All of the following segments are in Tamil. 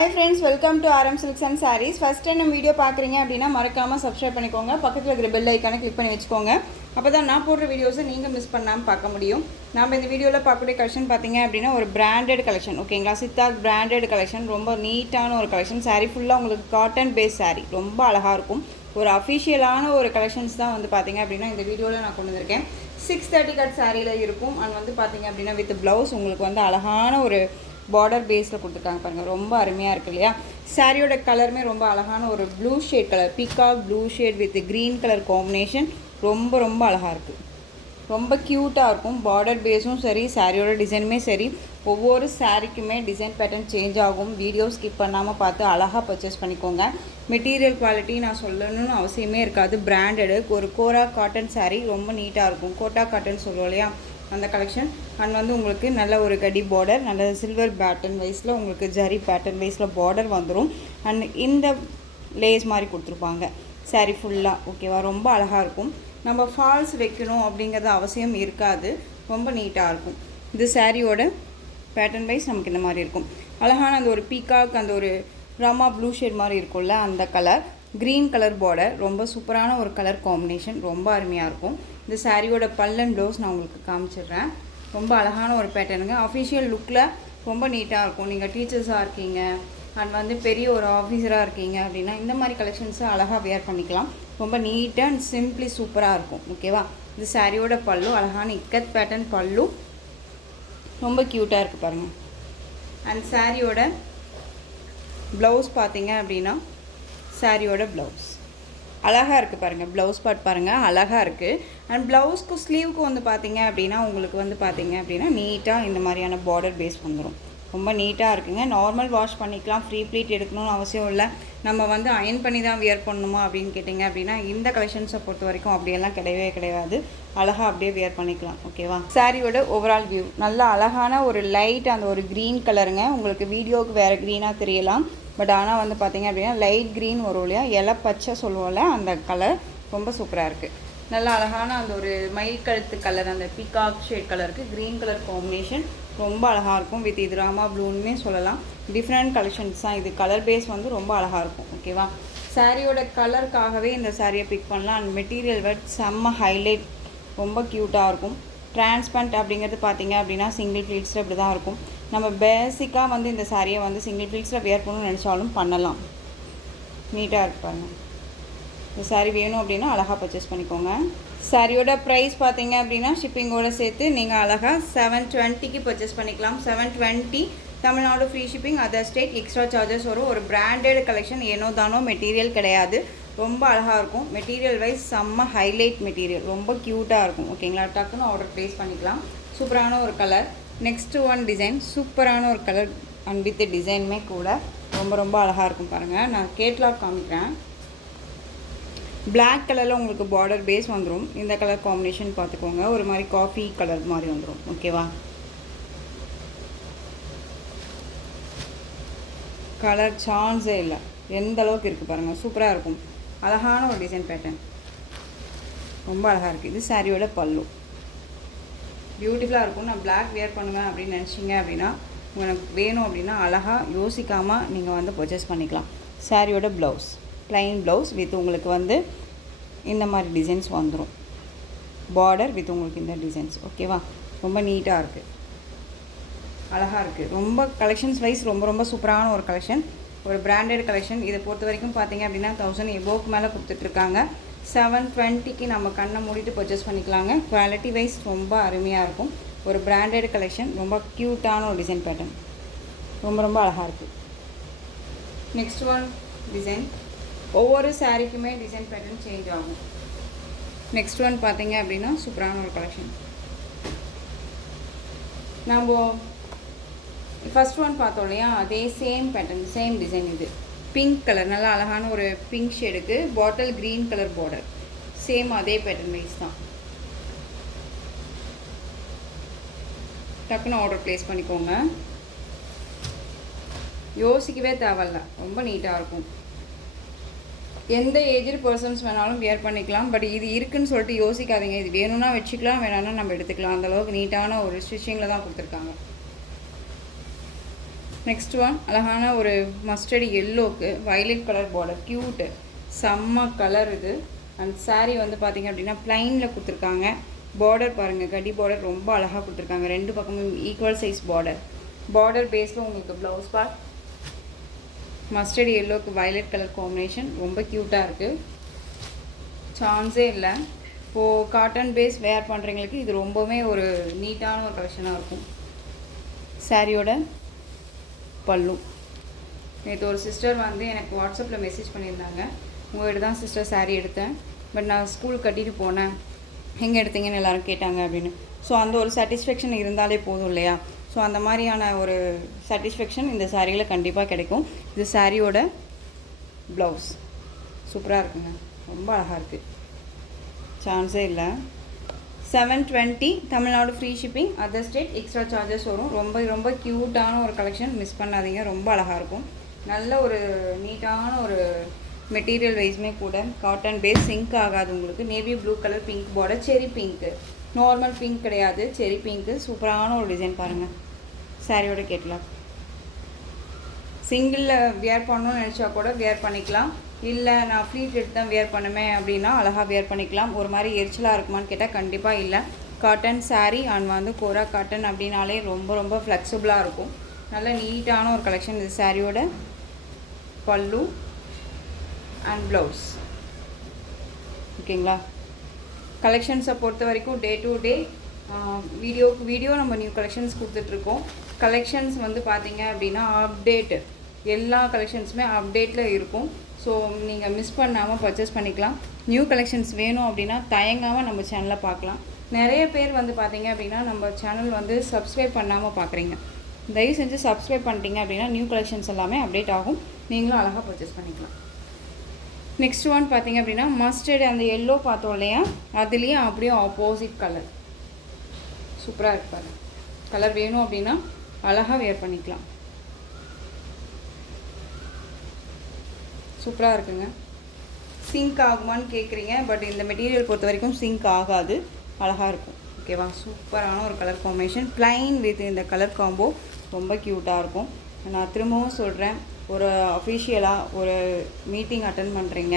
Hi friends, welcome to RM Silks and Sarees. First time நம்ம வீடியோ பார்க்குறீங்க அப்படின்னா மறக்காமல் சப்ஸ்கிரைப் பண்ணிக்கோங்க. பக்கத்தில் இருக்கிற பெல் ஐக்கானை கிளிக் பண்ணி வச்சுக்கோங்க. அப்போ தான் நான் போடுற வீடியோஸை நீங்கள் மிஸ் பண்ணாமல் பார்க்க முடியும். நம்ம இந்த வீடியோவில் பார்க்கக்கூடிய கலெக்ஷன் பார்த்தீங்க அப்படின்னா ஒரு பிராண்டட் கலெக்ஷன், ஓகேங்களா? சித்தார்த் பிராண்டட் கலெக்ஷன், ரொம்ப நீட்டான ஒரு கலெக்ஷன். சாரீ ஃபுல்லாக உங்களுக்கு காட்டன் பேஸ் சாரீ, ரொம்ப அழகாக இருக்கும். ஒரு அஃபிஷியலான ஒரு கலெக்ஷன்ஸ் தான் வந்து பார்த்தீங்க அப்படின்னா இந்த வீடியோவில் நான் கொண்டு வந்திருக்கேன். 630 கட் சாரியில் இருக்கும். அண்ட் வந்து பார்த்தீங்க அப்படின்னா வித் ப்ளவுஸ் உங்களுக்கு வந்து அழகான ஒரு பார்டர் பேஸில் கொடுத்துருக்காங்க பாருங்கள், ரொம்ப அருமையாக இருக்குது இல்லையா? சாரியோட கலருமே ரொம்ப அழகான ஒரு blue shade colour, peacock blue shade with green colour combination, ரொம்ப ரொம்ப அழகாக இருக்குது, ரொம்ப க்யூட்டாக இருக்கும். பார்டர் பேஸும் சரி, சாரியோட டிசைனுமே சரி, ஒவ்வொரு சாரிக்குமே டிசைன் பேட்டர்ன் சேஞ்ச் ஆகும். வீடியோ ஸ்கிப் பண்ணாமல் பார்த்து அழகாக பர்ச்சேஸ் பண்ணிக்கோங்க. மெட்டீரியல் குவாலிட்டி நான் சொல்லணும்னு அவசியமே இருக்காது. பிராண்டடு ஒரு கோரா காட்டன் சாரீ, ரொம்ப நீட்டாக இருக்கும். கோட்டா காட்டன் சொல்லுவோம் இல்லையா, அந்த கலெக்ஷன். அண்ட் வந்து உங்களுக்கு நல்ல ஒரு கடி பார்டர், நல்ல சில்வர் பேட்டர்ன் வைஸில் உங்களுக்கு ஜரி பேட்டர்ன் வைஸில் பார்டர் வந்துடும். அண்ட் இந்த லேஸ் மாதிரி கொடுத்துருப்பாங்க சாரீ ஃபுல்லாக, ஓகேவா? ரொம்ப அழகாக இருக்கும். நம்ம ஃபால்ஸ் வைக்கணும் அப்படிங்கிறது அவசியம் இருக்காது, ரொம்ப நீட்டாக இருக்கும். இது சாரியோட பேட்டர்ன் வைஸ் நமக்கு இந்த மாதிரி இருக்கும். அழகான அந்த ஒரு பீகாக், அந்த ஒரு ராமா ப்ளூ ஷேட் மாதிரி இருக்கும்ல, அந்த கலர். க்ரீன் கலர் பார்டர், ரொம்ப சூப்பரான ஒரு கலர் காம்பினேஷன், ரொம்ப அருமையாக இருக்கும். இந்த சாரியோட பல்லன் ப்ளவுஸ் நான் உங்களுக்கு காமிச்சிடுறேன். ரொம்ப அழகான ஒரு பேட்டர்னுங்க. அஃபிஷியல் லுக்கில் ரொம்ப நீட்டாக இருக்கும். நீங்கள் டீச்சர்ஸாக இருக்கீங்க அண்ட் வந்து பெரிய ஒரு ஆஃபீஸராக இருக்கீங்க அப்படின்னா இந்த மாதிரி கலெக்ஷன்ஸை அழகாக வேர் பண்ணிக்கலாம். ரொம்ப நீட்டாக அண்ட் சிம்பிளி சூப்பராக இருக்கும், ஓகேவா? இந்த சாரியோட பல்லு அழகான இக்கத் பேட்டர்ன் பல்லு, ரொம்ப க்யூட்டாக இருக்குது பாருங்கள். அண்ட் சாரியோட ப்ளவுஸ் பார்த்தீங்க அப்படின்னா சாரியோட ப்ளவுஸ் அழகாக இருக்குது பாருங்கள். ப்ளவுஸ் பார்ட் பாருங்கள், அழகாக இருக்குது. அண்ட் ப்ளவுஸ்க்கு ஸ்லீவுக்கு வந்து பார்த்தீங்க அப்படின்னா உங்களுக்கு வந்து பார்த்தீங்க அப்படின்னா நீட்டாக இந்த மாதிரியான பார்டர் பேஸ் வந்துடும். ரொம்ப நீட்டாக இருக்குங்க. நார்மல் வாஷ் பண்ணிக்கலாம், ஃப்ரீ ப்ளீட் எடுக்கணும்னு அவசியம் இல்லை. நம்ம வந்து அயன் பண்ணி தான் வியர் பண்ணணுமா அப்படின்னு கேட்டிங்க அப்படின்னா இந்த கலெக்ஷன்ஸை பொறுத்த வரைக்கும் அப்படியெல்லாம் கிடையவே கிடையாது. அழகாக அப்படியே வியர் பண்ணிக்கலாம், ஓகேவா? சாரியோட ஓவரால் வியூ நல்ல அழகான ஒரு லைட், அந்த ஒரு க்ரீன் கலருங்க. உங்களுக்கு வீடியோவுக்கு வேறு க்ரீனாக தெரியலாம், பட் ஆனால் வந்து பார்த்திங்க அப்படின்னா லைட் க்ரீன் வரும் இல்லையா, இலை பச்சை சொல்லுவோம்ல, அந்த கலர் ரொம்ப சூப்பராக இருக்குது. நல்ல அழகான அந்த ஒரு மயில் கழுத்து கலர், அந்த பீகாக் ஷேட் கலருக்கு க்ரீன் கலர் காம்பினேஷன் ரொம்ப அழகாக இருக்கும். வித் இது ராமா ப்ளூன்னு சொல்லலாம். டிஃப்ரெண்ட் கலெக்ஷன்ஸ் தான் இது. கலர் பேஸ் வந்து ரொம்ப அழகாக இருக்கும், ஓகேவா? சாரியோட கலருக்காகவே இந்த சாரியை பிக் பண்ணலாம். அண்ட் மெட்டீரியல் ஒர்க் செம்ம ஹைலைட், ரொம்ப க்யூட்டாக இருக்கும். டிரான்ஸ்பரண்ட் அப்படிங்கிறது பார்த்தீங்க அப்படின்னா சிங்கிள் ப்ளீட்ஸில் இப்படி தான் இருக்கும். நம்ம பேசிக்காக வந்து இந்த சாரியை வந்து சிங்கிள் ப்ளீட்ஸில் வேர் பண்ணணும்னு நினச்சாலும் பண்ணலாம். நீட்டாக இருக்கு பாருங்கள். இந்த சாரீ வேணும் அப்படின்னா அழகாக பர்ச்சேஸ் பண்ணிக்கோங்க. சாரியோட ப்ரைஸ் பார்த்தீங்க அப்படின்னா ஷிப்பிங்கோடு சேர்த்து நீங்கள் அழகாக 720க்கு பர்ச்சேஸ் பண்ணிக்கலாம். 720 Tamil Nadu free shipping, other state extra charges வரும். ஒரு பிராண்டட் கலெக்ஷன், ஏனோ தானோ மெட்டீரியல் கிடையாது, ரொம்ப அழகாக இருக்கும். மெட்டீரியல் வைஸ் செம்ம ஹைலைட் மெட்டீரியல், ரொம்ப க்யூட்டாக இருக்கும், ஓகேங்களா? டக்குன்னு ஆர்டர் ப்ளேஸ் பண்ணிக்கலாம். சூப்பரான ஒரு கலர். நெக்ஸ்ட்டு ஒன் டிசைன், சூப்பரான ஒரு கலர் அண்ட் வித் டிசைனுமே கூட ரொம்ப ரொம்ப அழகாக இருக்கும் பாருங்கள். நான் கேட்லாக் காமிக்கிறேன். பிளாக் கலரில் உங்களுக்கு பார்டர் பேஸ் வந்துடும். இந்த கலர் காம்பினேஷன் பார்த்துக்கோங்க, ஒரு மாதிரி காஃபி கலர் மாதிரி வந்துடும், ஓகேவா? கலர் சான்ஸே இல்லை, எந்த அளவுக்கு இருக்குது பாருங்கள், சூப்பராக இருக்கும். அழகான ஒரு டிசைன் பேட்டர்ன், ரொம்ப அழகாக இருக்குது. இது சாரியோட பல்லு, பியூட்டிஃபுல்லாக இருக்கும். நான் பிளாக் வேர் பண்ணுவேன் அப்படின்னு நினச்சிங்க அப்படின்னா, உங்களுக்கு வேணும் அப்படின்னா அழகாக யோசிக்காமல் நீங்கள் வந்து பர்ச்சேஸ் பண்ணிக்கலாம். சாரியோட ப்ளவுஸ் ப்ளைன் ப்ளவுஸ் வித் உங்களுக்கு வந்து இந்த மாதிரி டிசைன்ஸ் வந்துடும். பார்டர் வித் உங்களுக்கு இந்த டிசைன்ஸ், ஓகேவா? ரொம்ப நீட்டாக இருக்குது, அழகாக இருக்குது. ரொம்ப கலெக்ஷன்ஸ் வைஸ் ரொம்ப ரொம்ப சூப்பரான ஒரு கலெக்ஷன், ஒரு பிராண்டட் கலெக்ஷன். இதை பொறுத்த வரைக்கும் பார்த்தீங்க அப்படின்னா 1000 எபோவுக்கு மேலே கொடுத்துட்ருக்காங்க. 720க்கு நம்ம கண்ணை மூடிட்டு பர்ச்சேஸ் பண்ணிக்கலாங்க. குவாலிட்டி வைஸ் ரொம்ப அருமையாக இருக்கும். ஒரு பிராண்டட் கலெக்ஷன், ரொம்ப க்யூட்டான ஒரு டிசைன் பேட்டர்ன், ரொம்ப ரொம்ப அழகாக இருக்குது. நெக்ஸ்ட் ஒன் டிசைன், ஒவ்வொரு சாரீக்குமே டிசைன் பேட்டர்ன் சேஞ்ச் ஆகும். நெக்ஸ்ட் ஒன் பார்த்தீங்க அப்படின்னா சூப்பரான ஒரு கலெக்ஷன். நம்ம ஃபஸ்ட் ஒன் பார்த்தோம் இல்லையா, அதே சேம் பேட்டர்ன், சேம் டிசைன். இது பிங்க் கலர், நல்லா அழகான ஒரு பிங்க் ஷேடுக்கு bottle green colour border, same அதே பேட்டர்ன் வைஸ் தான். டக்குன்னு ஆர்டர் ப்ளேஸ் பண்ணிக்கோங்க, யோசிக்கவே தேவையில்ல, ரொம்ப நீட்டாக இருக்கும். எந்த ஏஜ்டு பர்சன்ஸ் வேணாலும் வியர் பண்ணிக்கலாம். பட் இது இருக்குன்னு சொல்லிட்டு யோசிக்காதீங்க, இது வேணும்னா வச்சுக்கலாம், வேணாம்னா நம்ம எடுத்துக்கலாம். அந்தளவுக்கு நீட்டான ஒரு ஸ்டிச்சிங்கில் தான் கொடுத்துருக்காங்க. நெக்ஸ்ட் ஒன் அழகான ஒரு மஸ்டர்ட் எல்லோக்கு வயலட் கலர் பார்டர், க்யூட்டு செம்ம கலர் இது. அண்ட் சாரீ வந்து பார்த்திங்க அப்படின்னா ப்ளைனில் கொடுத்துருக்காங்க. பார்டர் பாருங்கள், கடி பார்டர் ரொம்ப அழகாக கொடுத்துருக்காங்க. ரெண்டு பக்கமும் ஈக்குவல் சைஸ் பார்டர். பார்டர் பேஸில் உங்களுக்கு ப்ளவுஸ் பார்ட் மஸ்டர்ட் எல்லோக்கு வயலட் கலர் காம்பினேஷன் ரொம்ப க்யூட்டாக இருக்குது, சான்ஸே இல்லை. இப்போது காட்டன் பேஸ் வேர் பண்ணுறவங்களுக்கு இது ரொம்பவுமே ஒரு நீட்டான ஒரு கலெக்ஷனாக இருக்கும். சாரியோட பல்லு. நேற்று ஒரு சிஸ்டர் வந்து எனக்கு வாட்ஸ்அப்பில் மெசேஜ் பண்ணியிருந்தாங்க, உங்கள்கிட்ட தான் சிஸ்டர் சாரீ எடுத்தேன், பட் நான் ஸ்கூல் கட்டிட்டு போனேன், எங்கே எடுத்தீங்கன்னு எல்லோரும் கேட்டாங்க அப்படின்னு. ஸோ அந்த ஒரு சாட்டிஸ்ஃபேக்ஷன் இருந்தாலே போதும் இல்லையா? ஸோ அந்த மாதிரியான ஒரு சாட்டிஸ்ஃபேக்ஷன் இந்த சாரியில் கண்டிப்பாக கிடைக்கும். இது சாரியோட ப்ளவுஸ் சூப்பராக இருக்குங்க, ரொம்ப அழகாக இருக்குது, சான்ஸே இல்லை. 720 Tamil Nadu free shipping, other state extra charges வரும். ரொம்ப ரொம்ப க்யூட்டான ஒரு கலெக்ஷன், மிஸ் பண்ணாதீங்க, ரொம்ப அழகாக இருக்கும். நல்ல ஒரு நீட்டான ஒரு மெட்டீரியல் வைஸுமே கூட. காட்டன் பேஸ், சிங்க் ஆகாது உங்களுக்கு. Navy blue colour pink border, செரி பிங்க்கு, நார்மல் பிங்க் கிடையாது, செரி பிங்க்கு. சூப்பரான ஒரு டிசைன் பாருங்கள். சாரியோட கேட்கலாம். சிங்கிளில் வியர் பண்ணணும்னு நினச்சா கூட வியர் பண்ணிக்கலாம். இல்லை நான் ஃப்ளீட் எடுத்து தான் வியர் பண்ணுவேன் அப்படின்னா அழகாக வியர் பண்ணிக்கலாம். ஒரு மாதிரி எரிச்சலாக இருக்குமான்னு கேட்டால் கண்டிப்பாக இல்லை. காட்டன் சாரீ அண்ட் வந்து கோரா காட்டன் அப்படின்னாலே ரொம்ப ரொம்ப ஃப்ளெக்சிபிளாக இருக்கும். நல்ல நீட்டான ஒரு கலெக்ஷன். இது சாரியோட பல்லு அண்ட் ப்ளவுஸ். ஓகேங்களா? கலெக்ஷன்ஸை பொறுத்த வரைக்கும் டே டு டே வீடியோ நம்ம நியூ கலெக்ஷன்ஸ் கொடுத்துட்ருக்கோம். கலெக்ஷன்ஸ் வந்து பார்த்திங்க அப்படின்னா அப்டேட்டு, எல்லா கலெக்ஷன்ஸுமே அப்டேட்டில் இருக்கும். ஸோ நீங்கள் மிஸ் பண்ணாமல் பர்ச்சேஸ் பண்ணிக்கலாம். நியூ கலெக்ஷன்ஸ் வேணும் அப்படின்னா தயங்காமல் நம்ம சேனலில் பார்க்கலாம். நிறைய பேர் வந்து பார்த்திங்க அப்படின்னா நம்ம சேனல் வந்து சப்ஸ்கிரைப் பண்ணாமல் பார்க்குறீங்க. தயவு செஞ்சு சப்ஸ்கிரைப் பண்ணிட்டீங்க அப்படின்னா நியூ கலெக்ஷன்ஸ் எல்லாமே அப்டேட் ஆகும், நீங்களும் அழகாக பர்ச்சேஸ் பண்ணிக்கலாம். நெக்ஸ்ட் ஒன் பார்த்திங்க அப்படின்னா மஸ்டர்டு அந்த எல்லோ பார்த்தோம் இல்லையா, அதுலேயே அப்படியே ஆப்போசிட் கலர் சூப்பராக இருப்பாரு. கலர் வேணும் அப்படின்னா அழகாக வேர் பண்ணிக்கலாம். சூப்பராக இருக்குங்க. சிங்க் ஆகுமான்னு கேட்குறீங்க, பட் இந்த மெட்டீரியல் பொறுத்த வரைக்கும் சிங்க் ஆகாது, அழகாக இருக்கும். ஓகேவா? சூப்பரான ஒரு கலர் காம்பினேஷன். ப்ளைன் வித் இந்த கலர் காம்போ ரொம்ப க்யூட்டாக இருக்கும். நான் திரும்பவும் சொல்கிறேன், ஒரு அஃபிஷியலாக ஒரு மீட்டிங் அட்டன் பண்ணுறீங்க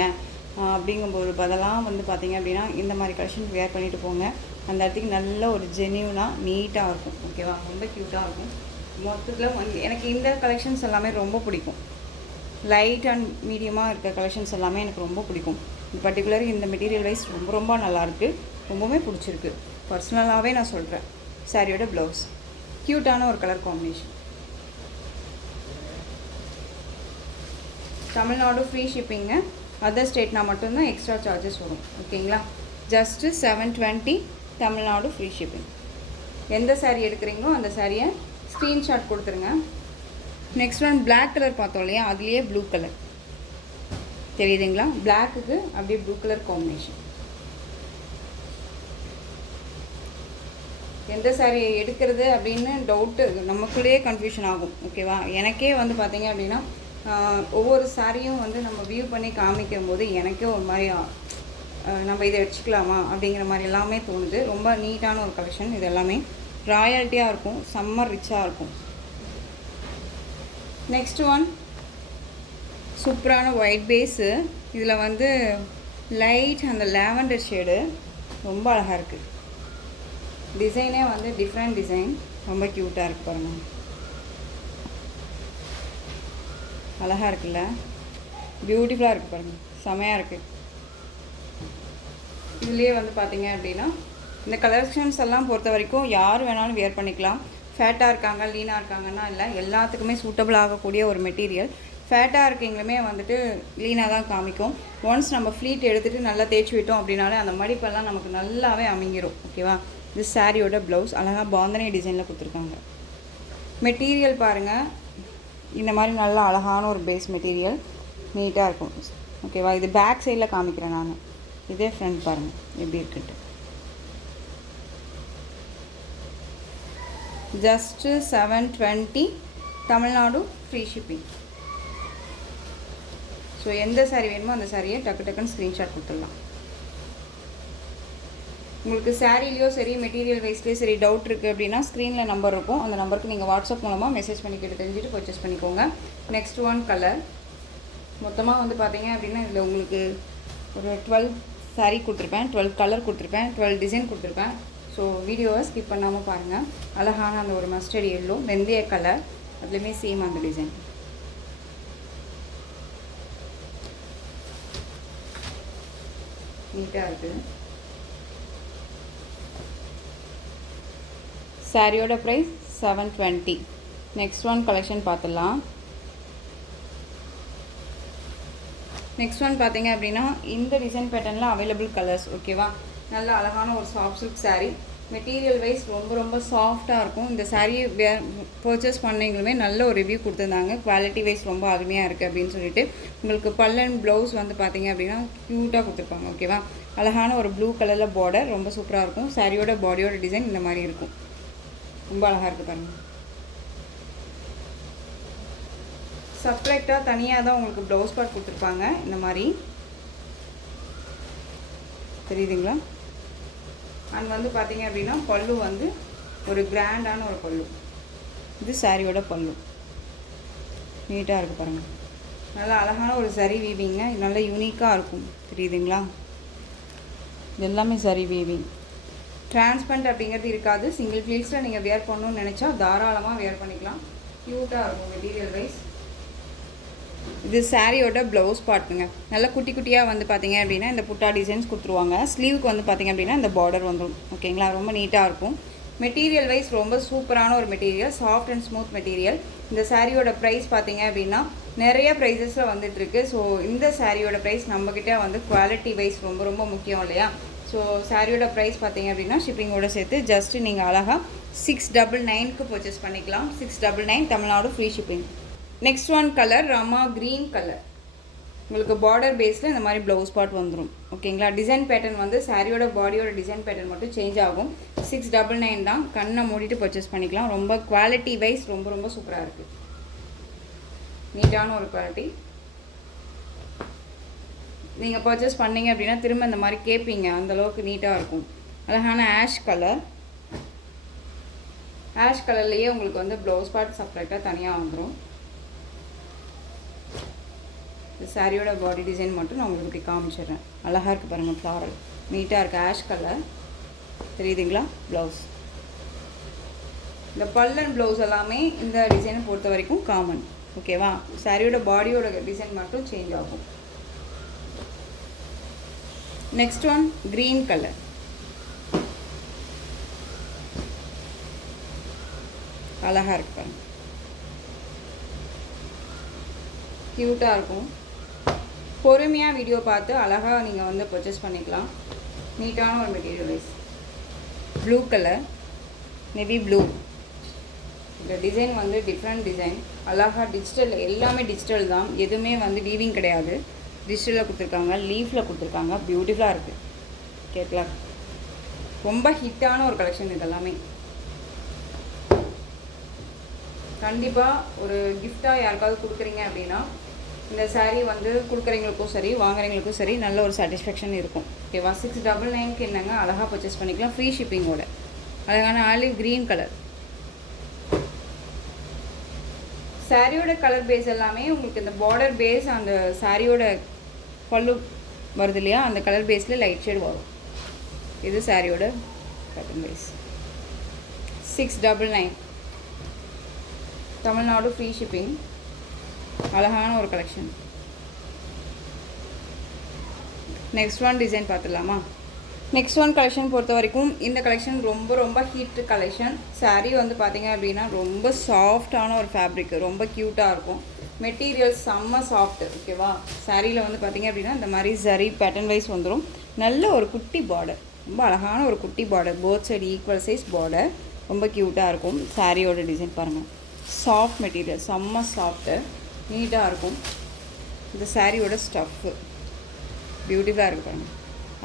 அப்படிங்கும்போது பதிலாக வந்து பார்த்திங்க அப்படின்னா இந்த மாதிரி கலெக்ஷன் வேர் பண்ணிவிட்டு போங்க. அந்த இடத்துக்கு நல்ல ஒரு ஜென்யூனாக நீட்டாக இருக்கும். ஓகேவா? ரொம்ப க்யூட்டாக இருக்கும். மொத்தத்தில் வந்து எனக்கு இந்த கலெக்ஷன்ஸ் எல்லாமே ரொம்ப பிடிக்கும். லைட் அண்ட் மீடியமாக இருக்க கலெக்ஷன்ஸ் எல்லாமே எனக்கு ரொம்ப பிடிக்கும். பர்டிகுலர் இந்த மெட்டீரியல் வைஸ் ரொம்ப ரொம்ப நல்லாயிருக்கு, ரொம்பவுமே பிடிச்சிருக்கு. பர்சனலாகவே நான் சொல்கிறேன். சாரியோட ப்ளவுஸ் க்யூட்டான ஒரு colour combination. Tamil Nadu free shipping, other ஸ்டேட்னால் மட்டும்தான் எக்ஸ்ட்ரா சார்ஜஸ் வரும். ஓகேங்களா? Just 720 Tamil Nadu free shipping. எந்த சாரீ எடுக்கிறீங்களோ அந்த சாரியை ஸ்க்ரீன்ஷாட் கொடுத்துருங்க. நெக்ஸ்ட் ஒன் பிளாக் கலர் பார்த்தோம் இல்லையா, அதுலேயே ப்ளூ கலர் தெரியுதுங்களா? பிளாக்குக்கு அப்படியே ப்ளூ கலர் காம்பினேஷன். எந்த சாரீ எடுக்கிறது அப்படின்னு டவுட்டு நமக்குள்ளேயே கன்ஃபியூஷன் ஆகும். ஓகேவா? எனக்கே வந்து பார்த்திங்க அப்படின்னா ஒவ்வொரு சாரியும் வந்து நம்ம வியூ பண்ணி காமிக்கும் போது எனக்கே ஒரு மாதிரி நம்ம இதை வச்சுக்கலாமா அப்படிங்கிற மாதிரி எல்லாமே தோணுது. ரொம்ப நீட்டான ஒரு கலெக்ஷன். இது எல்லாமே ராயல்ட்டியாக இருக்கும், செம்ம ரிச்சாக இருக்கும். நெக்ஸ்ட் ஒன் சூப்பரான ஒயிட் பேஸு, இதில் வந்து லைட் அந்த லாவெண்டர் ஷேடு ரொம்ப அழகாக இருக்குது. டிசைனே வந்து டிஃப்ரெண்ட் டிசைன், ரொம்ப க்யூட்டாக இருக்குது பாருங்கள், அழகாக இருக்குல்ல, பியூட்டிஃபுல்லாக இருக்குது பாருங்கள், செமையாக இருக்குது. இதுலேயே வந்து பார்த்திங்க அப்படின்னா இந்த கலெக்ஷன்ஸ் எல்லாம் பொறுத்த வரைக்கும் யார் வேணாலும் வியர் பண்ணிக்கலாம். ஃபேட்டாக இருக்காங்க, லீனாக இருக்காங்கன்னா இல்லை, எல்லாத்துக்குமே சூட்டபிள் ஆகக்கூடிய ஒரு மெட்டீரியல். ஃபேட்டாக இருக்கீங்களுமே வந்துட்டு லீனாக தான் காமிக்கும். ஒன்ஸ் நம்ம ஃப்ளீட் எடுத்துகிட்டு நல்லா தேய்ச்சி விட்டோம் அப்படின்னாலே அந்த மடிப்பெல்லாம் நமக்கு நல்லாவே அமைங்கிரும். ஓகேவா? இது சாரியோட ப்ளவுஸ் அழகாக பாந்தனி டிசைனில் கொடுத்துருக்காங்க. மெட்டீரியல் பாருங்கள், இந்த மாதிரி நல்லா அழகான ஒரு பேஸ் மெட்டீரியல், நீட்டாக இருக்கும். ஓகேவா? இது பேக் சைடில் காமிக்கிறேன் நான். இதே ஃப்ரண்ட் பாருங்கள் எப்படி இருக்குன்ட்டு. Just 720 Tamil Nadu free shipping. So எந்த சாரீ வேணுமோ அந்த சாரியை டக்கு டக்குன்னு ஸ்க்ரீன்ஷாட் கொடுத்துடலாம். உங்களுக்கு சாரீலையோ சரி மெட்டீரியல் வைஸ்லேயோ சரி டவுட் இருக்குது அப்படின்னா ஸ்க்ரீனில் நம்பர் இருக்கும். அந்த நம்பருக்கு நீங்கள் வாட்ஸ்அப் மூலமாக மெசேஜ் பண்ணி கேட்டு தெரிஞ்சுட்டு பர்ச்சேஸ் பண்ணிக்கோங்க. Next one colour. மொத்தமாக வந்து பார்த்தீங்க அப்படின்னா இதில் உங்களுக்கு ஒரு 12 சாரீ கொடுத்துருப்பேன், 12 கலர் கொடுத்துருப்பேன், 12 டிசைன் கொடுத்துருப்பேன். ஸோ வீடியோவை ஸ்கிப் பண்ணாமல் பாருங்கள். அழகான அந்த ஒரு மஸ்டர்ட் எல்லோ, வெந்தய கலர், அதுலேயுமே சேம் அந்த டிசைன். நீட்டாக இருக்குது. சாரியோட ப்ரைஸ் 720. நெக்ஸ்ட் ஒன் கலெக்ஷன் பார்த்துடலாம். நெக்ஸ்ட் ஒன் பார்த்தீங்க அப்படின்னா இந்த டிசைன் பேட்டர்னில் அவைலபிள் கலர்ஸ். ஓகேவா, நல்ல அழகான ஒரு soft silk sari. Material wise ரொம்ப சாஃப்டாக இருக்கும். இந்த சாரியை பர்ச்சேஸ் பண்ணவங்களுமே நல்ல ஒரு ரிவ்யூ கொடுத்துருந்தாங்க. குவாலிட்டி வைஸ் ரொம்ப அருமையாக இருக்குது அப்படின்னு சொல்லிட்டு. உங்களுக்கு பல்லன் ப்ளவுஸ் வந்து பார்த்தீங்க அப்படின்னா க்யூட்டாக கொடுத்துருப்பாங்க. ஓகேவா, அழகான ஒரு ப்ளூ கலரில் பார்டர் ரொம்ப சூப்பராக இருக்கும். சாரியோட பாடியோட டிசைன் இந்த மாதிரி இருக்கும். ரொம்ப அழகாக இருக்குது பாருங்கள். செப்ரேட்டாக தனியாக தான் உங்களுக்கு ப்ளவுஸ் பார்ட் கொடுத்துருப்பாங்க. இந்த மாதிரி தெரியுதுங்களா? அண்ட் வந்து பார்த்தீங்க அப்படின்னா பல்லு வந்து ஒரு கிராண்டான ஒரு பல்லு. இது சாரியோட பல்லு. நீட்டாக இருக்குது பாருங்கள். நல்லா அழகான ஒரு சரி வீவிங்க. நல்லா யூனிக்காக இருக்கும். தெரியுதுங்களா? இது எல்லாமே சரி வீவிங். டிரான்ஸ்பரண்ட் அப்படிங்கிறது இருக்காது. சிங்கிள் ஃப்ளீட்ஸில் நீங்கள் வேர் பண்ணணும்னு நினச்சா தாராளமாக வேர் பண்ணிக்கலாம். க்யூட்டாக இருக்கும் மெட்டீரியல் வைஸ். இது சாரியோட ப்ளவுஸ் பார்ட்டுங்க. நல்லா குட்டி குட்டியாக வந்து பார்த்தீங்க அப்படின்னா இந்த புட்டா டிசைன்ஸ் கொடுத்துருவாங்க. ஸ்லீவுக்கு வந்து பார்த்தீங்க அப்படின்னா இந்த பார்டர் வந்துடும். ஓகேங்களா, ரொம்ப நீட்டாக இருக்கும். மெட்டீரியல் வைஸ் ரொம்ப சூப்பரான ஒரு material, soft and smooth material. இந்த சாரியோட ப்ரைஸ் பார்த்தீங்க அப்படின்னா நிறைய ப்ரைஸஸில் வந்துட்டுருக்கு. ஸோ இந்த சாரியோட ப்ரைஸ் நம்மக்கிட்ட வந்து குவாலிட்டி வைஸ் ரொம்ப முக்கியம் இல்லையா? ஸோ சாரியோட ப்ரைஸ் பார்த்தீங்க அப்படின்னா ஷிப்பிங்கோட சேர்த்து ஜஸ்ட்டு நீங்கள் அழகாக 699க்கு பர்ச்சேஸ் பண்ணிக்கலாம். 699 Tamil Nadu free shipping. Next one colour Rama green colour. உங்களுக்கு பார்டர் பேஸில் இந்த மாதிரி ப்ளவுஸ் பார்ட் வந்துடும். ஓகேங்களா, டிசைன் பேட்டர்ன் வந்து சாரியோட பாடியோட டிசைன் பேட்டர்ன் மட்டும் சேஞ்ச் ஆகும். 699 தான். கண்ணை மூடிட்டு பர்ச்சேஸ் பண்ணிக்கலாம். ரொம்ப குவாலிட்டி வைஸ் ரொம்ப சூப்பராக இருக்குது. நீட்டான ஒரு குவாலிட்டி. நீங்கள் பர்ச்சேஸ் பண்ணிங்க அப்படின்னா திரும்ப இந்த மாதிரி கேட்பீங்க, அந்தளவுக்கு நீட்டாக இருக்கும். அழகான ஆஷ் கலர். ஆஷ் கலர்லேயே உங்களுக்கு வந்து ப்ளவுஸ் பார்ட் செப்பரேட்டாக தனியாக வந்துடும். இந்த சாரியோட பாடி டிசைன் மட்டும் நான் உங்களுக்கு இப்படி காமிச்சிடுறேன். அழகாக இருக்குது பாருங்கள். ஃப்ளாரல் நீட்டாக இருக்குது. ஆஷ் கலர் தெரியுதுங்களா? ப்ளவுஸ், இந்த பல்லன் ப்ளவுஸ் எல்லாமே இந்த டிசைனை பொறுத்த வரைக்கும் காமன். ஓகேவா, சாரியோட பாடியோட டிசைன் மட்டும் சேஞ்ச் ஆகும். Next one green colour. அழகாக இருக்கு பாருங்க. க்யூட்டாக இருக்கும். பொறுமையாக வீடியோ பார்த்து அழகாக நீங்கள் வந்து பர்ச்சேஸ் பண்ணிக்கலாம். நீட்டான ஒரு material wise. Blue colour, navy blue. இந்த டிசைன் வந்து டிஃப்ரெண்ட் டிசைன். அழகாக டிஜிட்டல், எல்லாமே டிஜிட்டல் தான். எதுவுமே வந்து வீவிங் கிடையாது. டிஜிட்டலில் கொடுத்துருக்காங்க, லீஃபில் கொடுத்துருக்காங்க. பியூட்டிஃபுல்லாக இருக்குது. கேட்கலாம். ரொம்ப ஹிட்டான ஒரு கலெக்ஷன் இதெல்லாமே. கண்டிப்பாக ஒரு கிஃப்டாக யாருக்காவது கொடுக்குறீங்க அப்படின்னா இந்த சாரீ வந்து கொடுக்குறவங்களுக்கும் சரி வாங்குறவங்களுக்கும் சரி நல்ல ஒரு சாட்டிஸ்ஃபேக்ஷன் இருக்கும். ஓகேவா, 699க்கு என்னங்க அழகாக பர்ச்சேஸ் பண்ணிக்கலாம் ஃப்ரீ ஷிப்பிங்கோட. அழகான ஆலிவ் க்ரீன் கலர். சாரியோட கலர் பேஸ் எல்லாமே உங்களுக்கு இந்த பார்டர் பேஸ் அந்த சாரியோட பல்லு வருது இல்லையா, அந்த கலர் பேஸில் லைட் ஷேட் வரும். இது சாரியோட pattern base. 699 Tamil Nadu free shipping. அழகான ஒரு கலெக்ஷன். நெக்ஸ்ட் ஒன் டிசைன் பார்த்துடலாமா? நெக்ஸ்ட் ஒன் கலெக்ஷன் பொறுத்த வரைக்கும் இந்த கலெக்ஷன் ரொம்ப ஹீட் கலெக்ஷன். சாரீ வந்து பார்த்தீங்க அப்படின்னா ரொம்ப சாஃப்டான ஒரு ஃபேப்ரிக், ரொம்ப க்யூட்டாக இருக்கும். மெட்டீரியல் செம்ம சாஃப்ட். ஓகேவா, சாரியில் வந்து பார்த்தீங்க அப்படின்னா இந்த மாதிரி சரி பேட்டர்ன் வைஸ் வந்துடும். நல்ல ஒரு குட்டி பார்டர், ரொம்ப அழகான ஒரு குட்டி border, both side equal size border. ரொம்ப க்யூட்டாக இருக்கும். சாரியோட டிசைன் பாருங்கள். சாஃப்ட் மெட்டீரியல், செம்ம சாஃப்ட்டு, நீட்டாக இருக்கும். இந்த சாரியோட ஸ்டஃப்பு பியூட்டிஃபுல்லாக இருக்குது பாருங்கள்.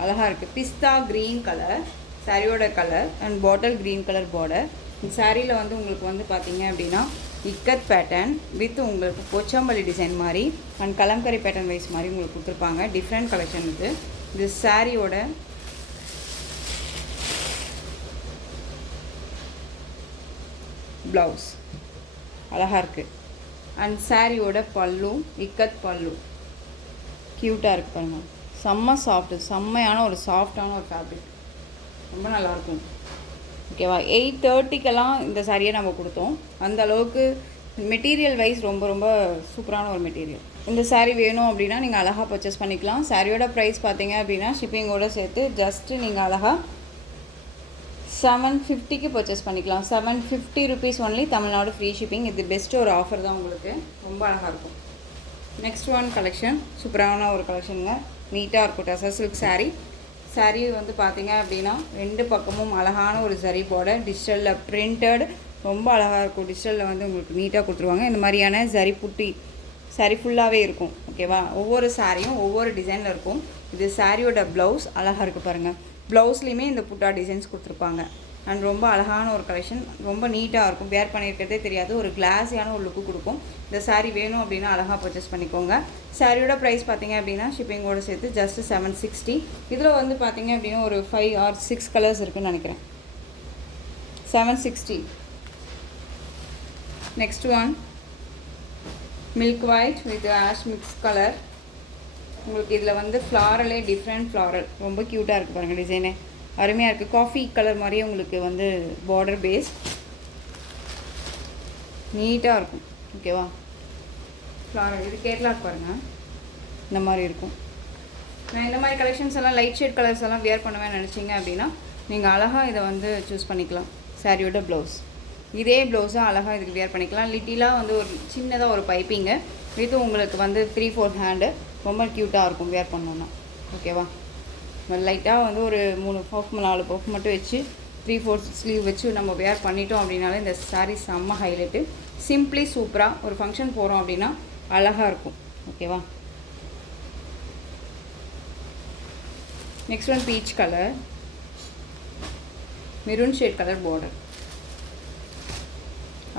அழகாக இருக்குது. பிஸ்தா க்ரீன் கலர் சாரியோட colour and bottle green colour border. இந்த சாரியில் வந்து உங்களுக்கு வந்து பார்த்தீங்க அப்படின்னா இக்கத் பேட்டர்ன் வித் உங்களுக்கு போச்சம்பள்ளி டிசைன் மாதிரி அண்ட் கலம்கரி பேட்டர்ன் வைஸ் மாதிரி உங்களுக்கு கொடுத்துருப்பாங்க. டிஃப்ரெண்ட் கலெக்ஷன் இது. இது சாரியோட ப்ளவுஸ் அழகாக இருக்குது. அண்ட் சாரியோட பல்லு இக்கத் பல்லு க்யூட்டாக இருக்குது பாருங்கள். செம்ம சாஃப்ட்டு, செம்மையான ஒரு சாஃப்டான ஒரு ஃபேப்ரிக், ரொம்ப நல்லாயிருக்கும். ஓகேவா? 8:30க்கெல்லாம் இந்த சாரியை நம்ம கொடுத்தோம். அந்த அளவுக்கு மெட்டீரியல் வைஸ் ரொம்ப ரொம்ப சூப்பரான ஒரு மெட்டீரியல். இந்த சாரீ வேணும் அப்படின்னா நீங்கள் அழகாக பர்ச்சேஸ் பண்ணிக்கலாம். சாரியோட ப்ரைஸ் பார்த்தீங்க அப்படின்னா ஷிப்பிங்கோடு சேர்த்து ஜஸ்ட்டு நீங்கள் அழகாக 750க்கு பர்ச்சேஸ் பண்ணிக்கலாம். 750 rupees only, Tamil Nadu free shipping. இது பெஸ்ட்டு ஒரு ஆஃபர் தான் உங்களுக்கு, ரொம்ப அழகாக இருக்கும். நெக்ஸ்ட் ஒன் கலெக்ஷன், சூப்பரான ஒரு கலெக்ஷனுங்க, நீட்டாக இருக்கும். டசர் சில்க் சாரீ. சாரீ வந்து பார்த்தீங்க அப்படின்னா 2 பக்கமும் அழகான ஒரு ஜரி பார்டர், டிஜிட்டலில் பிரிண்டட், ரொம்ப அழகாக இருக்கும். டிஜிட்டலில் வந்து உங்களுக்கு நீட்டாக கொடுத்துருவாங்க. இந்த மாதிரியான ஜரி புட்டி சாரீ ஃபுல்லாகவே இருக்கும். ஓகேவா? ஒவ்வொரு சாரியும் ஒவ்வொரு டிசைனில் இருக்கும். இது சாரியோட ப்ளவுஸ் அழகாக இருக்குது பாருங்கள். ப்ளவுஸ்லேயுமே இந்த புட்டா டிசைன்ஸ் கொடுத்துருப்பாங்க. அண்ட் ரொம்ப அழகான ஒரு கலெக்ஷன், ரொம்ப நீட்டாக இருக்கும். வேர் பண்ணியிருக்கிறதே தெரியாது, ஒரு கிளாஸியான ஒரு லுக்கு கொடுக்கும். இந்த சாரீ வேணும் அப்படின்னா அழகாக பர்ச்சேஸ் பண்ணிக்கோங்க. சாரியோட ப்ரைஸ் பார்த்தீங்க அப்படின்னா ஷிப்பிங்கோடு சேர்த்து ஜஸ்ட்டு 760. இதில் வந்து பார்த்தீங்க அப்படின்னா ஒரு 5 or 6 கலர்ஸ் இருக்குதுன்னு நினைக்கிறேன். 760. Next one milk white with ash mix colour. உங்களுக்கு இதில் வந்து ஃப்ளாரலே டிஃப்ரெண்ட் ஃப்ளாரல், ரொம்ப க்யூட்டாக இருக்குது பாருங்கள். டிசைனே அருமையாக இருக்குது. காஃபி கலர் மாதிரியே உங்களுக்கு வந்து பார்டர் பேஸ் நீட்டாக இருக்கும். ஓகேவா? ஃப்ளாரல் இது கேட்லாக் பாருங்கள், இந்த மாதிரி இருக்கும். நான் இந்த மாதிரி கலெக்ஷன்ஸ் எல்லாம் லைட் ஷேட் கலர்ஸ் எல்லாம் வியர் பண்ணுவேன் நினச்சிங்க அப்படின்னா நீங்கள் அழகாக இதை வந்து சூஸ் பண்ணிக்கலாம். சாரியோட ப்ளவுஸ் இதே ப்ளவுஸாக அழகாக இதுக்கு வியர் பண்ணிக்கலாம். லிட்டிலாக வந்து ஒரு சின்னதாக ஒரு பைப்பிங்கு, இது உங்களுக்கு வந்து 3/4 ஹேண்டு, ரொம்ப க்யூட்டாக இருக்கும் வியர் பண்ணோன்னா. ஓகேவா? லைட்டாக வந்து ஒரு 3 பஃப் 4 பஃப் மட்டும் வச்சு 3/4 ஸ்லீவ் வச்சு நம்ம வியர் பண்ணிட்டோம் அப்படின்னாலே இந்த சாரீ செம்ம ஹைலைட்டு. சிம்பிளி சூப்பராக ஒரு ஃபங்க்ஷன் போகிறோம் அப்படின்னா அழகாக இருக்கும். ஓகேவா? Next one peach colour, maroon shade colour border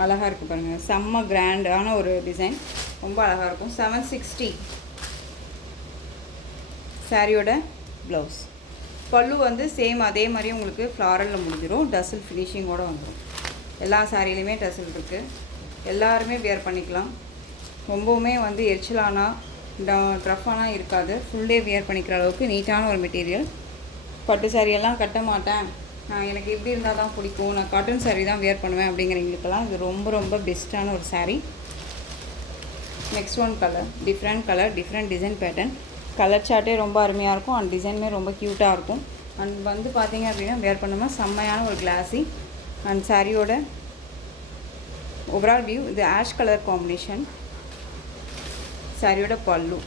அழகாக இருக்குது பாருங்கள். செம்ம கிராண்டான ஒரு டிசைன், ரொம்ப அழகாக இருக்கும். 760. சாரியோட ப்ளவுஸ் பல்லு வந்து சேம் அதே மாதிரி உங்களுக்கு ஃப்ளாரலில் முடிஞ்சிடும். டசில் ஃபினிஷிங்கோடு வந்துடும். எல்லா சாரிலையுமே டசில் இருக்குது, எல்லாருமே வியர் பண்ணிக்கலாம். ரொம்பவுமே வந்து எரிச்சலானா ட்ரஃபானா இருக்காது. ஃபுல் டே வியர் பண்ணிக்கிற அளவுக்கு நீட்டான ஒரு மெட்டீரியல். பட்டு சாரியெல்லாம் கட்ட மாட்டேன், எனக்கு எப்படி இருந்தால் தான் பிடிக்கும், நான் காட்டன் சாரீ தான் வியர் பண்ணுவேன் அப்படிங்கிறவங்களுக்கெல்லாம் இது ரொம்ப ரொம்ப பெஸ்ட்டான ஒரு sari. Next one colour, different colour, different design pattern. Colour சார்ட்டே ரொம்ப அருமையாக இருக்கும். அண்ட் டிசைனுமே ரொம்ப க்யூட்டாக இருக்கும். அண்ட் வந்து பார்த்தீங்க அப்படின்னா வியர் பண்ணும்போது செம்மையான ஒரு கிளாஸி. அண்ட் சாரியோட ஓவரால் வியூ இது ஆஷ் கலர் காம்பினேஷன். சாரியோட பல்லு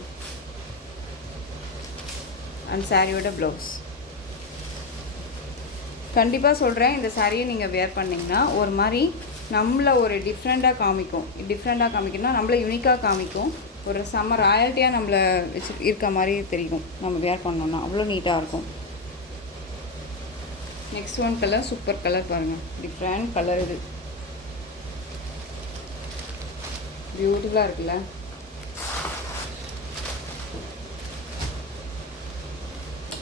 அண்ட் சாரியோட ப்ளவுஸ். கண்டிப்பாக சொல்கிறேன், இந்த சாரியை நீங்கள் வியர் பண்ணிங்கன்னா ஒரு மாதிரி நம்மளை ஒரு டிஃப்ரெண்ட்டாக காமிக்கும். டிஃப்ரெண்ட்டாக காமிக்கணும்னா நம்மளை யூனிக்காக காமிக்கும். ஒரு செம்ம ராயல்ட்டியாக நம்மளை வச்சு இருக்க மாதிரி தெரியும் நம்ம வியர் பண்ணோன்னா. அவ்வளோ நீட்டாக இருக்கும். Next one colour, super colour பாருங்கள். டிஃப்ரெண்ட் கலர், இது பியூட்டிஃபுல்லாக இருக்குல்ல.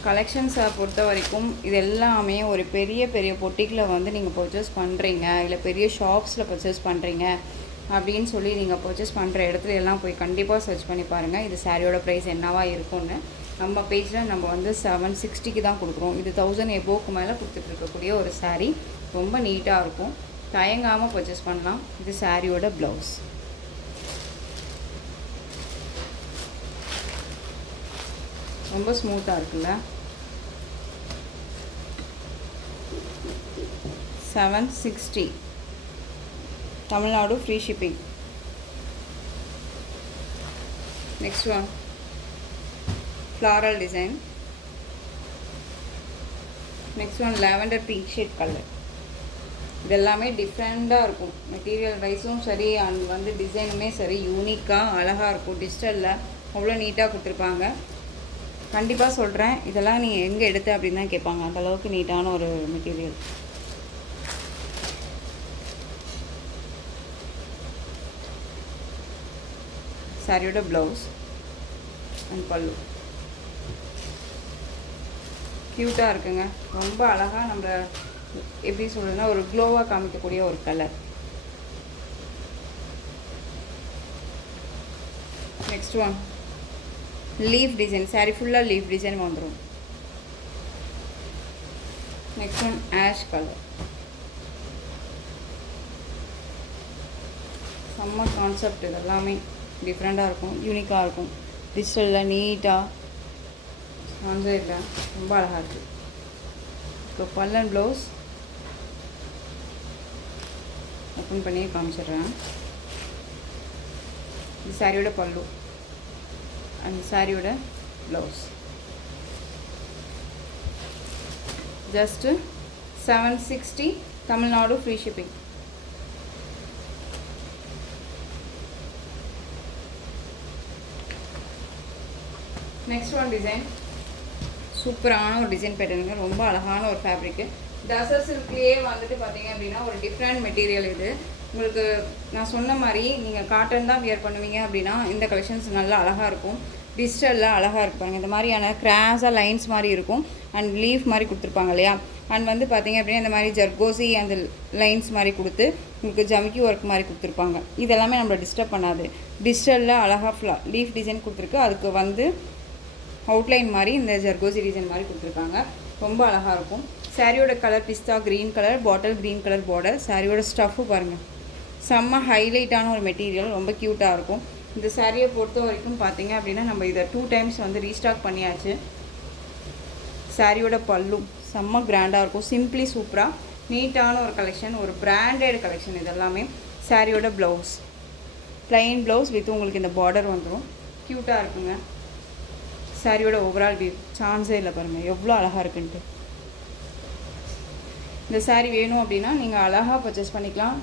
கலெக்ஷன்ஸை பொறுத்த வரைக்கும் இது எல்லாமே ஒரு பெரிய பெரிய பொட்டிக்கில் வந்து நீங்கள் பர்ச்சேஸ் பண்ணுறீங்க, இல்லை பெரிய ஷாப்ஸில் பர்ச்சேஸ் பண்ணுறீங்க அப்படின்னு சொல்லி நீங்கள் பர்ச்சேஸ் பண்ணுற இடத்துல எல்லாம் போய் கண்டிப்பாக சர்ச் பண்ணி பாருங்கள் இது சாரியோட ப்ரைஸ் என்னவா இருக்கும்னு. நம்ம பேஜில் நம்ம வந்து 760க்கு தான் கொடுக்குறோம். இது 1000 எபோவுக்கு மேலே கொடுத்துட்ருக்கக்கூடிய ஒரு சாரீ, ரொம்ப நீட்டாக இருக்கும். தயங்காமல் பர்ச்சேஸ் பண்ணலாம். இது சாரியோட ப்ளவுஸ். ரொம்ப ஸ்மூத்தாக இருக்குல்ல. 760 Tamil Nadu free shipping. Next one floral design. Next one lavender pink shade colour. இது எல்லாமே டிஃப்ரெண்ட்டாக இருக்கும். மெட்டீரியல் வைஸும் சரி அண்ட் வந்து டிசைனுமே சரி யூனிக்காக அழகாக இருக்கும். டிஜிட்டலில் அவ்வளோ நீட்டாக கொடுத்துருப்பாங்க. கண்டிப்பாக சொல்கிறேன், இதெல்லாம் நீங்கள் எங்கே எடுத்த அப்படின்னு தான் கேட்பாங்க. அந்தளவுக்கு நீட்டான ஒரு மெட்டீரியல். சாரியோட ப்ளவுஸ் அண்ட் பல்லு க்யூட்டாக இருக்குங்க. ரொம்ப அழகாக நம்ம எப்படி சொல்கிறதுனா ஒரு க்ளோவாக காமிக்கக்கூடிய ஒரு colour. Next one leaf design, sari ஃபுல்லாக லீஃப் டிசைன் வந்துடும். நெக்ஸ்ட் ஒன் ஆஷ் கலர், செம்ம கான்செப்ட். இது எல்லாமே டிஃப்ரெண்ட்டாக இருக்கும், யூனிக்காக இருக்கும். டிஜிட்டலில் நீட்டாக வந்து இல்லை, ரொம்ப அழகாக இருக்குது. இப்போ பல்லன் ப்ளவுஸ் ஓப்பன் பண்ணி காமிச்சிடுறேன். இது சாரியோட பல்லு, அந்த சாரியோட blouse. Just 760 Tamil Nadu, free shipping. Next one design, சூப்பரான ஒரு டிசைன் பேட்டர்னுங்க, ரொம்ப அழகான ஒரு ஃபேப்ரிக்கு. டசர் சில்க்லேயே வந்துட்டு பார்த்தீங்க அப்படின்னா ஒரு டிஃப்ரெண்ட் மெட்டீரியல் இது. உங்களுக்கு நான் சொன்ன மாதிரி நீங்கள் காட்டன் தான் வியர் பண்ணுவீங்க அப்படின்னா இந்த கலெக்ஷன்ஸ் நல்லா அழகாக இருக்கும். டிஜிட்டலில் அழகாக இருப்பாங்க. இந்த மாதிரியான கிராஸாக லைன்ஸ் மாதிரி இருக்கும் அண்ட் லீஃப் மாதிரி கொடுத்துருப்பாங்க இல்லையா. அண்ட் வந்து பார்த்தீங்க அப்படின்னா இந்த மாதிரி ஜர்கோசி அந்த லைன்ஸ் மாதிரி கொடுத்து உங்களுக்கு ஜமிக்கி ஒர்க் மாதிரி கொடுத்துருப்பாங்க. இதெல்லாமே நம்மளை டிஸ்டர்ப் பண்ணாது. டிஜிட்டலில் அழகாக லீஃப் டிசைன் கொடுத்துருக்கு, அதுக்கு வந்து அவுட்லைன் மாதிரி இந்த ஜர்கோசி டிசைன் மாதிரி கொடுத்துருக்காங்க. ரொம்ப அழகாக இருக்கும். சாரியோட கலர் பிஸ்தா green colour, bottle green colour border. சாரியோட ஸ்டஃப்பு பாருங்கள், செம்ம ஹைலைட்டான ஒரு மெட்டீரியல், ரொம்ப க்யூட்டாக இருக்கும். இந்த சாரியை பொறுத்த வரைக்கும் பார்த்தீங்க அப்படின்னா நம்ம இதை 2 டைம்ஸ் வந்து ரீஸ்டாக் பண்ணியாச்சு. சாரியோட பல்லும் செம்ம கிராண்டாக இருக்கும், சிம்பிளி சூப்பராக நீட்டான ஒரு கலெக்ஷன், ஒரு பிராண்டட் கலெக்ஷன். இதெல்லாமே சாரியோட ப்ளவுஸ் ப்ளைன் ப்ளவுஸ் வித் உங்களுக்கு இந்த பார்டர் வந்துடும், க்யூட்டாக இருக்குங்க. சாரியோட ஓவரால் வியூ சான்ஸே இல்லை பாருங்கள், எவ்வளோ அழகாக இருக்குன்ட்டு. இந்த சாரீ வேணும் அப்படின்னா நீங்கள் அழகாக பர்ச்சேஸ் பண்ணிக்கலாம்.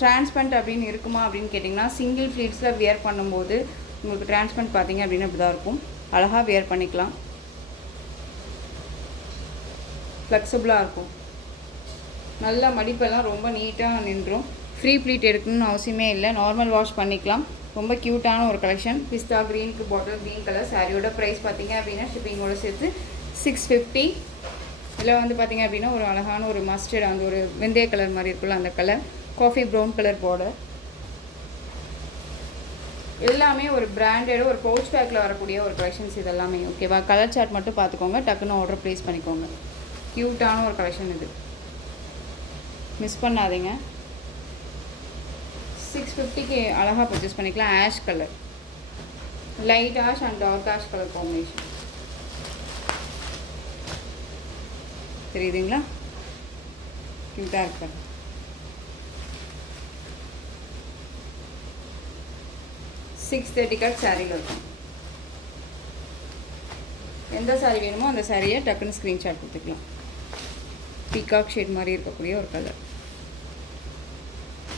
டிரான்ஸ்பரண்ட் அப்படின்னு இருக்குமா அப்படின்னு கேட்டிங்கன்னா சிங்கிள் ஃப்ளீட்ஸில் வியர் பண்ணும்போது உங்களுக்கு டிரான்ஸ்பரண்ட் பார்த்தீங்க அப்படின்னா இப்படி தான் இருக்கும். அழகாக வியர் பண்ணிக்கலாம், ஃப்ளெக்சிபிளாக இருக்கும். நல்ல மடிப்பெல்லாம் ரொம்ப நீட்டாக நின்றும். ஃப்ரீ ப்ளீட் எடுக்கணும்னு அவசியமே இல்லை, நார்மல் வாஷ் பண்ணிக்கலாம். ரொம்ப க்யூட்டான ஒரு கலெக்ஷன். பிஸ்தா க்ரீனுக்கு பாட்டில் க்ரீன் கலர். சாரியோட ப்ரைஸ் பார்த்தீங்க அப்படின்னா ஷிப்பிங்கோட சேர்த்து 650. இதில் வந்து பார்த்தீங்க அப்படின்னா ஒரு அழகான ஒரு மஸ்டர்ட், அந்த ஒரு வெந்தய கலர் மாதிரி இருக்குல்ல அந்த colour, coffee brown colour border. எல்லாமே ஒரு பிராண்டட் ஒரு பவுச் பேக்கில் வரக்கூடிய ஒரு கலெக்ஷன்ஸ் இதெல்லாமே. ஓகேவா, கலர் சார்ட் மட்டும் பார்த்துக்கோங்க, டக்குன்னு ஆர்டர் ப்ளேஸ் பண்ணிக்கோங்க. க்யூட்டான ஒரு கலெக்ஷன் இது, மிஸ் பண்ணாதீங்க. 650க்கு அழகாக பர்ச்சேஸ் பண்ணிக்கலாம். Ash colour, light ash and dark ash colour combination தெரியுதுங்களா, க்யூட்டாக இருக்கு. 630 கட் சாரியில் இருக்கும். எந்த சாரீ வேணுமோ அந்த சாரியை டக்குன்னு ஸ்க்ரீன்ஷாட் கொடுத்துக்கலாம். பீகாக் ஷேட் மாதிரி இருக்கக்கூடிய ஒரு கலர்.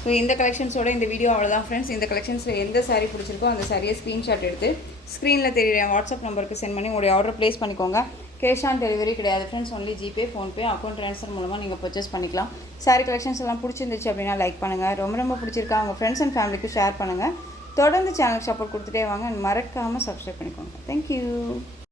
ஸோ இந்த கலெக்ஷன்ஸோட இந்த வீடியோ அவ்வளோதான் ஃப்ரெண்ட்ஸ். இந்த கலெக்ஷன்ஸில் எந்த சாரீ பிடிச்சிருக்கோ அந்த சாரியை ஸ்க்ரீன்ஷாட் எடுத்து ஸ்க்ரீனில் தெரியுற வாட்ஸ்அப் நம்பருக்கு சென்ட் பண்ணி உங்களுடைய ஆர்டர் ப்ளேஸ் பண்ணிக்கோங்க. கேஷ் ஆன் டெலிவரி கிடையாது friends, only GPay, PhonePe, account transfer மூலமாக நீங்கள் பர்ச்சேஸ் பண்ணிக்கலாம். சாரீ கலெக்ஷன்ஸ் எல்லாம் பிடிச்சிருந்துச்சு அப்படின்னா லைக் பண்ணுங்கள். ரொம்ப ரொம்ப பிடிச்சிருக்கா உங்கள் ஃப்ரெண்ட்ஸ் அண்ட் ஃபேமிலிக்கு ஷேர் பண்ணுங்கள். தொடர்ந்து சேனலுக்கு சப்போர்ட் கொடுத்துட்டே வாங்க. மறக்காமல் சப்ஸ்கிரைப் பண்ணிக்கோங்க. தேங்க்யூ.